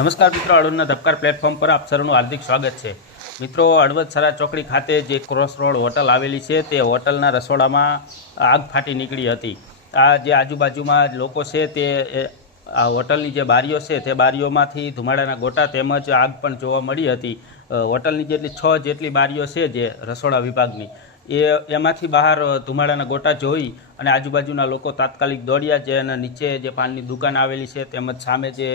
નમસ્કાર મિત્રો, હળવદના ધબકાર પ્લેટફોર્મ પર આપ સૌનું હાર્દિક સ્વાગત છે। મિત્રો, હળવદ સરા ચોકડી ખાતે જે ક્રોસ રોડ હોટલ આવેલી છે તે હોટલના રસોડામાં આગ ફાટી નીકળી હતી। આ જે આજુબાજુમાં લોકો છે તે આ હોટલની જે બારીઓ છે તે બારીઓમાંથી ધુમાડાના ગોટા તેમજ આગ પણ જોવા મળી હતી। હોટલની જેટલી 6 જેટલી બારીઓ છે જે રસોડા વિભાગની એમાંથી બહાર ધુમાડાના ગોટા જોઈ અને આજુબાજુના લોકો તાત્કાલિક દોડ્યા છે અને નીચે જે પાનની દુકાન આવેલી છે તેમજ સામે જે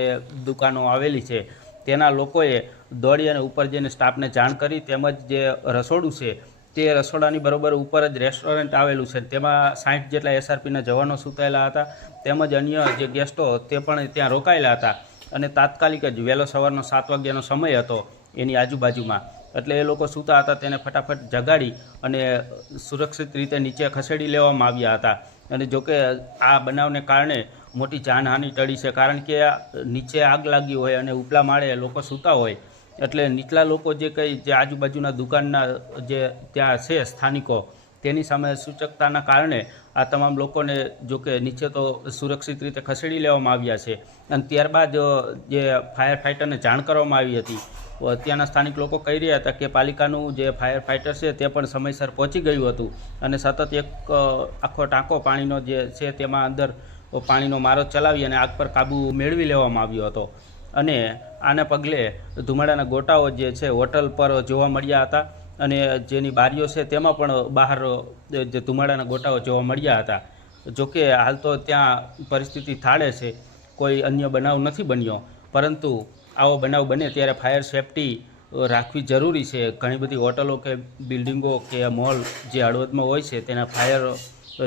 દુકાનો આવેલી છે તેના લોકોએ દોડી અને ઉપર જઈને સ્ટાફને જાણ કરી। તેમજ જે રસોડું છે તે રસોડાની બરોબર ઉપર જ રેસ્ટોરન્ટ આવેલું છે, તેમાં 60 જેટલા SRPના જવાનો સૂતાયેલા હતા તેમજ અન્ય જે ગેસ્ટો તે પણ ત્યાં રોકાયેલા હતા અને તાત્કાલિક જ વહેલો સવારનો 7 વાગ્યાનો સમય હતો એની આજુબાજુમાં, એટલે એ લોકો સૂતા હતા તેને ફટાફટ જગાડી અને સુરક્ષિત રીતે નીચે ખસેડી લેવામાં આવ્યા હતા। અને જોકે આ બનાવને કારણે મોટી જાનહાનિ ટળી છે, કારણ કે નીચે આગ લાગી હોય અને ઉપલા માળે લોકો સૂતા હોય એટલે નીચલા લોકો જે કંઈ જે આજુબાજુના દુકાનના જે ત્યાં છે સ્થાનિકો તેની સામે સૂચકતાના કારણે આ તમામ લોકોને જોકે નીચે તો સુરક્ષિત રીતે ખસેડી લેવામાં આવ્યા છે અને ત્યારબાદ જે ફાયર ફાઇટરને જાણ કરવામાં આવી હતી। ત્યાંના સ્થાનિક લોકો કહી રહ્યા હતા કે પાલિકાનું જે ફાયર ફાઇટર છે તે પણ સમયસર પહોંચી ગયું હતું અને સતત એક આખો ટાંકો પાણીનો જે છે તેમાં અંદર પાણીનો મારો ચલાવી અને આગ પર કાબૂ મેળવી લેવામાં આવ્યો હતો। અને આના પગલે ધુમાડાના ગોટાઓ જે છે હોટલ પર જોવા મળ્યા હતા અને જેની બારીઓ છે તેમાં પણ બહાર જે ધુમાડાના ગોટાઓ જોવા મળ્યા હતા। જોકે હાલ તો ત્યાં પરિસ્થિતિ થાળે છે, કોઈ અન્ય બનાવ નથી બન્યો, પરંતુ આવો બનાવ બને ત્યારે ફાયર સેફટી રાખવી જરૂરી છે। ઘણી બધી હોટલો કે બિલ્ડિંગો કે મોલ જે હળવદમાં હોય છે તેના ફાયર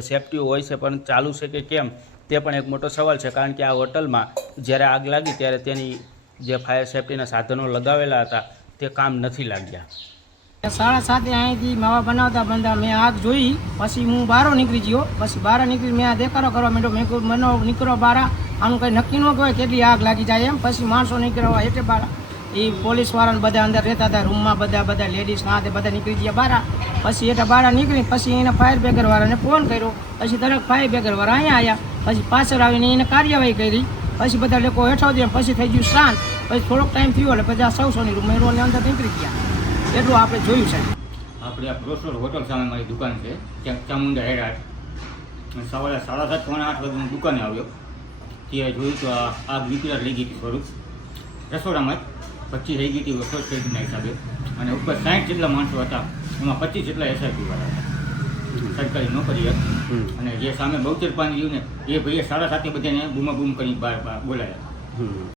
સેફટી હોય છે, પણ ચાલુ છે કે કેમ તે પણ એક મોટો સવાલ છે, કારણ કે આ હોટલમાં જ્યારે આગ લાગી ત્યારે તેની જે ફાયર સેફટીના સાધનો લગાવેલા હતા તે કામ નથી લાગ્યા। 7:30 અહીંથી માવા બનાવતા બંધા મેં આગ જોઈ, પછી હું બહાર નીકળી ગયો। પછી બહાર નીકળી મેં આ દેખાડો કરવા માંડ્યો, મેં કહ્યું મને નીકળો બહાર, આનું કંઈ નક્કી ન કહેવાય કેટલી આગ લાગી જાય એમ। પછી માણસો નીકળવા એટલે બહાર એ પોલીસવાળાને બધા અંદર રહેતા હતા રૂમમાં, બધા લેડીઝ ના તે બધા નીકળી ગયા બહાર। પછી એટલે બહાર નીકળી પછી એને ફાયર બ્રિગેડવાળાને ફોન કર્યો, પછી તરત ફાયર બ્રિગેડવાળા અહીંયા આવ્યા, પછી પાછળ આવીને એને કાર્યવાહી કરી, પછી બધા લોકો હેઠો દે, પછી થઈ ગયું શાંત। પછી થોડોક ટાઈમ થયો એટલે બધા સૌની રૂમની અંદર નીકળી ગયા, એટલું આપણે જોયું છે। આપણે આ ક્રોસ રોડ હોટલ સામે મારી દુકાન છે, ત્યાં ચામુંડા હેડ સવારે 7:30 પોણા 8 વાગે હું દુકાને આવ્યો, ત્યાં જોયું તો આગ વિકરાળ લઈ ગઈ હતી સ્વરૂપ રસોડામાં જ 25 રહી ગઈ હતી રસોઈ શેડના હિસાબે, અને ઉપર 60 જેટલા માણસો હતા, એમાં 25 જેટલા SRP વાળા હતા, સરકારી નોકરી હતી। અને જે સામે બહુચર પાણી રહ્યું ને એ ભાઈએ 7:30 બધાને બૂમાબૂમ કરી બહાર બોલાયા।